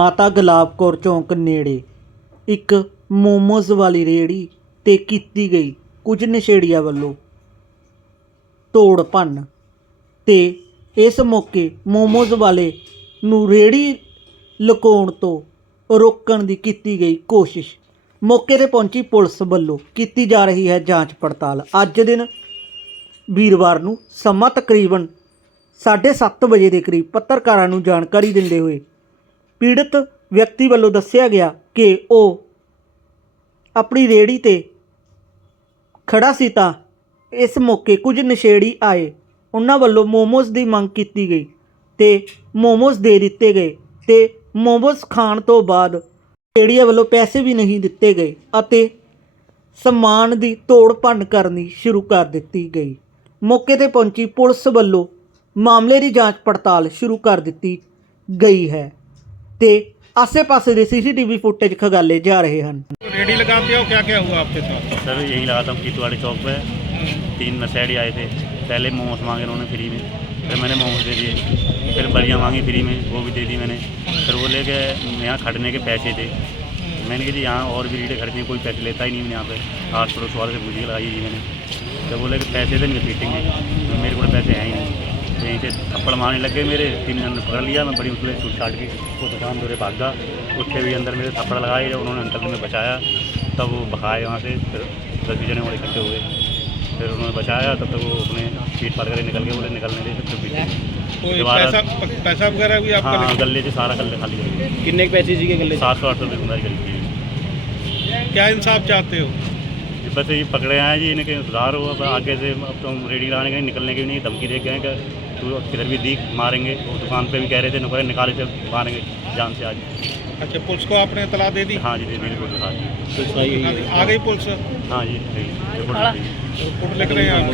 ਮਾਤਾ ਗੁਲਾਬ ਕੌਰ ਚੌਂਕ ਨੇੜੇ ਇੱਕ ਮੋਮੋਜ਼ ਵਾਲੀ ਰੇਹੜੀ ਤੇ ਕੀਤੀ ਗਈ ਕੁਝ ਨਸ਼ੇੜੀਆਂ ਵੱਲੋਂ ਤੋੜ ਭੰਨ ਤੇ ਇਸ ਮੌਕੇ ਮੋਮੋਜ਼ ਵਾਲੇ ਨੂੰ ਰੇਹੜੀ ਲੁਕਾਉਣ ਤੋਂ ਰੋਕਣ ਦੀ ਕੀਤੀ ਗਈ ਕੋਸ਼ਿਸ਼। ਮੌਕੇ ਤੇ ਪਹੁੰਚੀ ਪੁਲਿਸ ਵੱਲੋਂ ਕੀਤੀ ਜਾ ਰਹੀ ਹੈ ਜਾਂਚ ਪੜਤਾਲ। ਅੱਜ ਦਿਨ ਵੀਰਵਾਰ ਨੂੰ ਸਮਾਂ ਤਕਰੀਬਨ 7:30 ਵਜੇ ਦੇ ਕਰੀਬ ਪੱਤਰਕਾਰਾਂ ਨੂੰ ਜਾਣਕਾਰੀ ਦਿੰਦੇ ਹੋਏ ਪੀੜਤ ਵਿਅਕਤੀ ਵੱਲੋਂ ਦੱਸਿਆ ਗਿਆ ਕਿ ਉਹ ਆਪਣੀ ਰੇਹੜੀ ਤੇ ਖੜਾ ਸੀ ਤਾਂ ਇਸ ਮੌਕੇ ਕੁਝ ਨਸ਼ੇੜੀ ਆਏ। ਉਹਨਾਂ ਵੱਲੋਂ ਮੋਮੋਜ਼ ਦੀ ਮੰਗ ਕੀਤੀ ਗਈ ਤੇ ਮੋਮੋਜ਼ ਦੇ ਦਿੱਤੇ ਗਏ ਤੇ ਮੋਮੋਜ਼ ਖਾਣ ਤੋਂ ਬਾਅਦ ਨਸ਼ੇੜੀਆਂ ਵੱਲੋਂ ਪੈਸੇ ਵੀ ਨਹੀਂ ਦਿੱਤੇ ਗਏ ਅਤੇ ਸਮਾਨ ਦੀ ਤੋੜ ਭੰਨ ਕਰਨੀ ਸ਼ੁਰੂ ਕਰ ਦਿੱਤੀ ਗਈ। ਮੌਕੇ ਤੇ ਪਹੁੰਚੀ ਪੁਲਿਸ ਵੱਲੋਂ ਮਾਮਲੇ ਦੀ ਜਾਂਚ ਪੜਤਾਲ ਸ਼ੁਰੂ ਕਰ ਦਿੱਤੀ ਗਈ ਹੈ। ਤੇ ਆਸੇ-ਪਾਸੇ ਦੇ ਸੀਸੀਟੀਵੀ ਫੁਟੇਜ ਖਗਾਲੇ ਜਾ ਰਹੇ ਹਨ रेडी लगाते हो क्या क्या हुआ आपके साथ सर यही लगा था कीतवाड़ी चौक पे तीन नशेड़ी आए थे पहले मोमोज मांगे उन्होंने फ्री में फिर मैंने मोमोज दे दिए फिर बलियाँ मांगी फ्री में वो भी दे दी मैंने फिर वो लेके यहाँ खड़ने के पैसे थे मैंने कहा जी यहाँ और भी रीढ़े खड़के हैं, कोई पैसे लेता ही नहीं मैंने यहाँ पे आस पड़ोस वाले से पूछी लगाई जी मैंने जब बोले कि पैसे थे नहीं पीटेंगे मेरे को पैसे हैं ही नहीं तो यहीं से थप्पड़ मारने लगे मेरे तीन जन ने पकड़ लिया मैं बड़ी उसमें छूट छाट के वो दुकान मेरे भागा। उसके भी अंदर मेरे थप्पड़ लगाए जब उन्होंने अंकल ने बचाया तब वो भगाए वहाँ से फिर दस बीस जने और इकट्ठे हुए। फिर उन्होंने बचाया तब तक वो अपने पीट पार करके निकल गए बोले निकलने दे फिर तो पीछे दोबारा पैसा वगैरह भी हाँ गले से सारा गले खाली कर दिया। कितने पैसे जी के गले सात सौ आठ सौ रुपये गुमदारी गली क्या इंसाफ चाहते हो? बस ये पकड़े आए जी इनके सुधार हो अब आगे से अब तो हम रेडी लाने के निकलने के लिए धमकी दे गए तू किधर भी दीख मारेंगे वो दुकान पे भी कह रहे थे नुकरे निकाले से मारेंगे जान से आज अच्छा पुलिस को आपने इतला दे दी हाँ जी दे दी रिपोर्ट हाँ जी ਪੁਲਿਸ ਆਈ ਹੋਈ ਹੈ आ गई पुलिस हाँ जी सही रिपोर्ट दे दी। रिपोर्ट लिख रहे हैं आप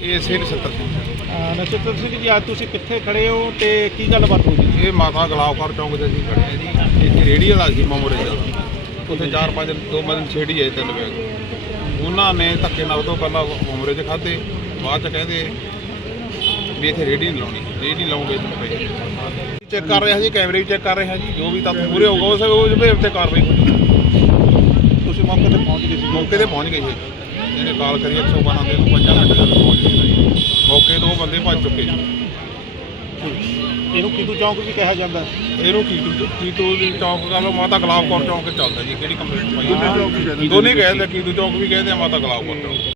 ਇਹ ਸਿੰਘ ਸੱਤਰ ਸਿੰਘ ਨਛੱਤਰ ਸਿੰਘ ਜੀ ਅੱਜ ਤੁਸੀਂ ਕਿੱਥੇ ਖੜੇ ਹੋ ਤੇ ਕੀ ਗੱਲਬਾਤ ਹੋਈ ਇਹ ਮਾਤਾ ਗਲਾਵਕਰ ਚੌਂਕ ਤੇ ਅਸੀਂ ਖੜੇ ਹਾਂ ਜੀ ਇੱਥੇ ਰੇੜੀ ਵਾਲਾ ਸੀ ਮਮੋਰੇ ਦਾ ਉੱਥੇ ਚਾਰ ਪੰਜ ਦੋ ਬੰਦੇ ਛੇੜੀ ਆਏ ਤਿੰਨ ਬੈਗ ਉਹਨਾਂ ਨੇ ਧੱਕੇ ਨਾਲ ਉਹ ਤੋਂ ਪਹਿਲਾਂ ਮਮੋਰੇ 'ਚ ਖਾਦੇ ਬਾਅਦ 'ਚ ਕਹਿੰਦੇ ਵੀ ਇੱਥੇ ਰੇੜੀ ਨਹੀਂ ਲਾਉਣੀ ਰੇੜੀ ਲਾਉਂਗੇ ਤਾਂ ਪਏ ਚੈੱਕ ਕਰ ਰਹੇ ਜੀ ਕੈਮਰੇ ਵੀ ਚੈੱਕ ਕਰ ਰਹੇ ਹਾਂ ਜੀ ਜੋ ਵੀ ਤੱਥ ਪੂਰੇ ਹੋਊਗਾ ਉਸ ਉਹ ਦੇ ਉੱਤੇ ਕਾਰਵਾਈ ਹੋ ਜਾਊਗੀ। ਤੁਸੀਂ ਮੌਕੇ ਤੇ ਪਹੁੰਚ ਗਏ ਸੀ ਮੌਕੇ ਤੇ ਪਹੁੰਚ ਗਏ ਜੀ। ਇਹਨੇ ਕਾਲ ਕਰੀ 112 ਦੇ ਨੂੰ 5 ਮਿੰਟ ਦੇ ਵਿੱਚ ਪਹੁੰਚ ਗਏ ਜੀ। ਮੌਕੇ ਤੋਂ ਉਹ ਬੰਦੇ ਭੱਜ ਚੁੱਕੇ ਜੀ। ਇਹਨੂੰ ਕੀਤੂ ਚੌਂਕ ਵੀ ਕਿਹਾ ਜਾਂਦਾ। ਇਹਨੂੰ ਕੀਟੂ ਕੀਟੂ ਦੀ ਚੌਂਕ ਕਹ ਲਓ ਮਾਤਾ ਗੁਲਾਬ ਕੌਰ ਚੌਂਕ ਚੱਲਦਾ ਜੀ ਕਿਹੜੀ ਕੰਪਨੀ ਪਾਈ ਦੋਨੇ ਕਹਿੰਦੇ ਕੀਟੂ ਚੌਂਕ ਵੀ ਕਹਿੰਦੇ ਆ ਮਾਤਾ ਗੁਲਾਬ ਕੌਰ ਚੌਂਕ।